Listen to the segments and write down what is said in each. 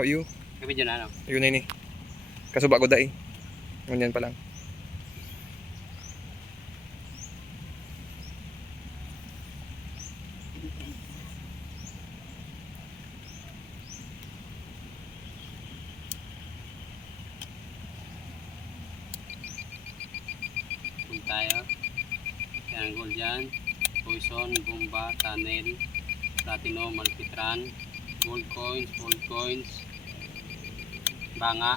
Oh, iyo. Kabidyo na, ano? Ayun na ini. Kasuba ko dai. Ngunyan pa lang. Kung tayo. Triangle dyan. Poison, bomba, tunnel, platinum, malpitran, gold coins, banga,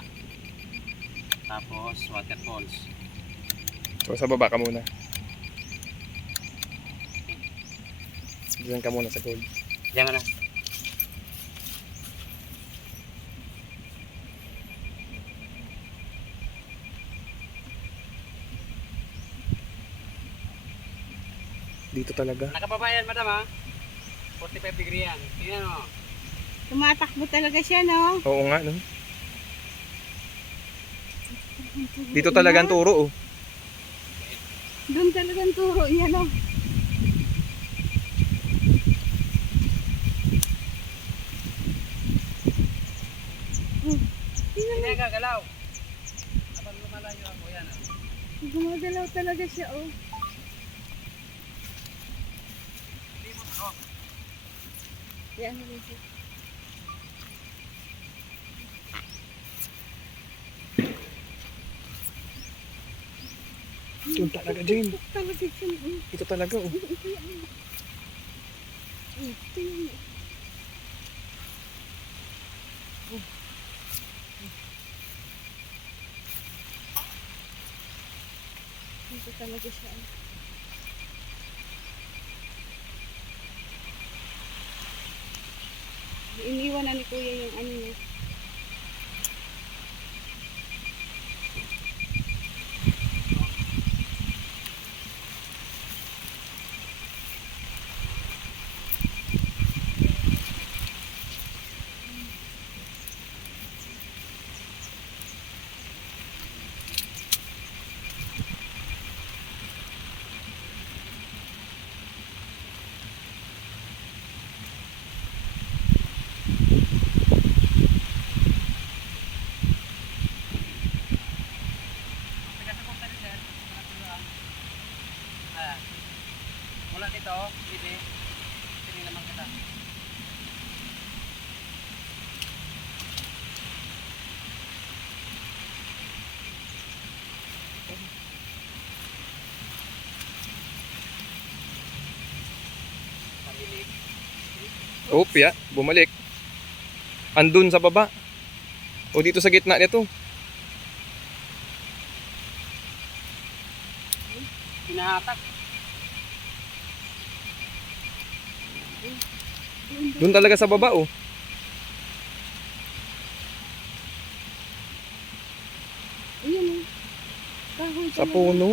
tapos waterfalls. So sa baba ka muna. Diyan ka muna sa gold. Diyan ka na. Dito talaga. Nakababayan, madam, ha? 45 degree yan. Tingnan mo. Tumatakbo talaga siya, no? Oo nga, no? Dito talaga ang turo, oh. Doon talagang turo niya, no? Hindi ka galaw. Habang lumalayo ako, yan, ha? Gumagalaw talaga siya, oh. Yan, siya. Doon talaga, Jane. Talaga siya, oh. Dito talaga, oh. Ito yun. Ito talaga siya. Iniwan na ni Kuya yung ano niya. Mula dito, hindi. Hindi naman kita. Pamilig. Oh, ya, bumalik. Andun sa baba. O dito sa gitna nito. Hinahatak. Doon talaga sa baba, oh. Ayun, oh. Kahoy Sa talaga. puno.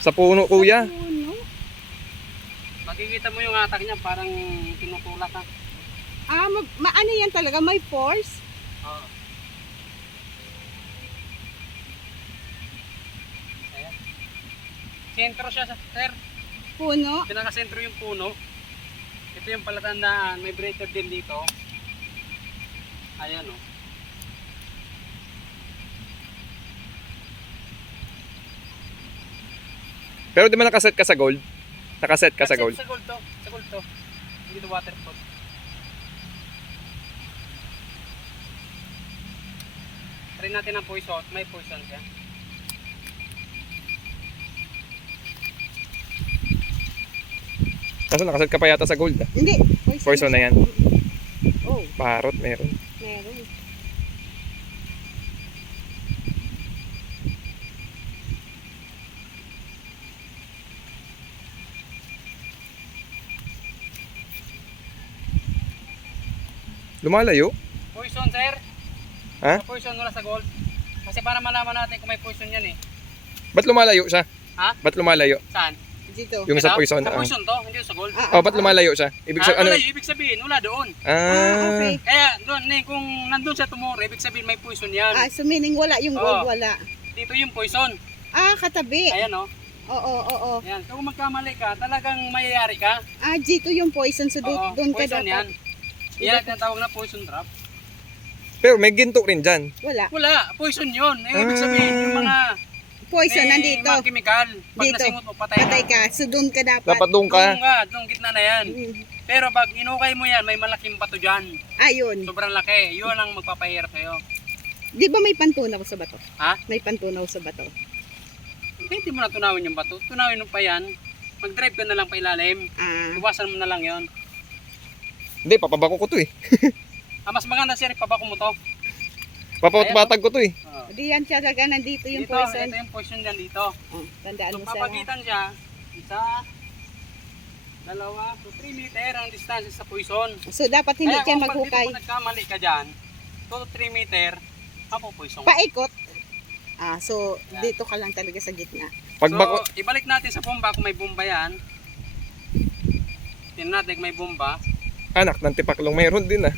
Sa puno, kuya. Puno. Makikita mo yung hatak niya, parang tinutulak ka. Ah, maano yan talaga? May force? Oo. Ayan. Sentro siya, sir. Puno? Pinaka-sentro yung puno. Ito yung palatandaan, may breaker din dito. Ayan, oh. Pero di ba nakaset ka sa gold? Nakaset ka sa gold. Sa gold to. Sa gold to. Hindi to waterfall. Try natin ang poison. May poison siya. Kaso nakaset ka pa yata sa gold, ah. Hindi. Poison na yan. Oh, Parot, meron. meron. Lumalayo? Poison, sir. Ha? Poison wala sa gold. Kasi para malaman natin kung may poison yan, eh. Ba't lumalayo siya? Ha? Ba't lumalayo? Saan? Dito. Yung sa Ito? poison. Sa poison to, hindi sa gold. Oh, ba't lumalayo siya? Ibig sabihin, ano? Wala, ibig sabihin, wala doon. Okay. Kaya doon, kung nandun sa tumor, ibig sabihin may poison yan. So meaning wala yung gold, Oo. wala. Dito yung poison. Katabi. Ayan, oh. Oo. Yan, kung magkamali ka, talagang mayayari ka. Ah, dito yung poison. So Oo, doon ka poison yan. dapat. Yan ang tinatawag na poison drop. Pero may ginto rin dyan. Wala. Wala, poison yun. Ibig sabihin, yung mga Poison nandito. mga chemical. Pag Dito. nasingot mo, patay Patay ka. ka. So doon ka dapat. Dapat doon ka. Doon gitna na yan. Mm. Pero pag inukay mo yan, may malaking bato dyan. Ayun. Sobrang laki. Yun ang magpapahirap sa'yo. Di ba may pantunaw sa bato? Ha? May pantunaw sa bato. Hindi mo na tunawin yung bato. Tunawin mo pa yan. Mag-drive ka na lang pa ilalim. Ah, Iwasan mo na lang yon. Hindi, papabako ko to eh. Mas maganda sir, pabako mo to. Papabatag ko to eh. Oo. di yan talaga nandito yung Dito, poison. ito yung poison dyan dito. Oh, tandaan So, mo sa papagitan siya, isa, dalawa, so 3 meter ang distansya sa poison. So dapat hindi Kaya ka kung pag maghukay. dito nagkamali ka dyan, 2 to 3 meter, mapupoison. Paikot. Ah, so Yan. dito ka lang talaga sa gitna. Pagbako, So, ibalik natin sa bomba kung may bomba yan. Tingnan natin kung may bomba. anak ng tipaklong mayroon din ah.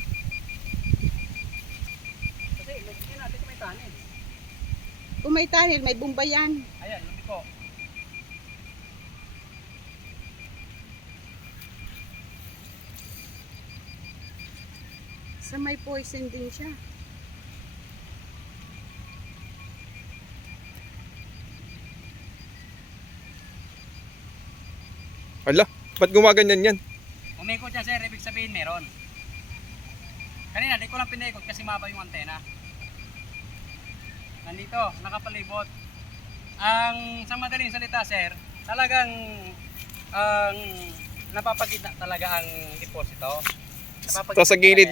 Kasi, tingnan natin kung may tanin. Kung may tunnel, may bomba yan. Ayan, lumiko ko. Sa may poison din siya. Ala, ba't gumaganyan yan? Umikot yan sir, ibig sabihin meron. Kanina, di ko lang pinikot kasi maba yung antena. Nandito, nakapalibot. Ang sa madaling salita sir, talagang ang napapagitna talaga ang deposito. Napapagitna Tapos sa gilid talaga yan.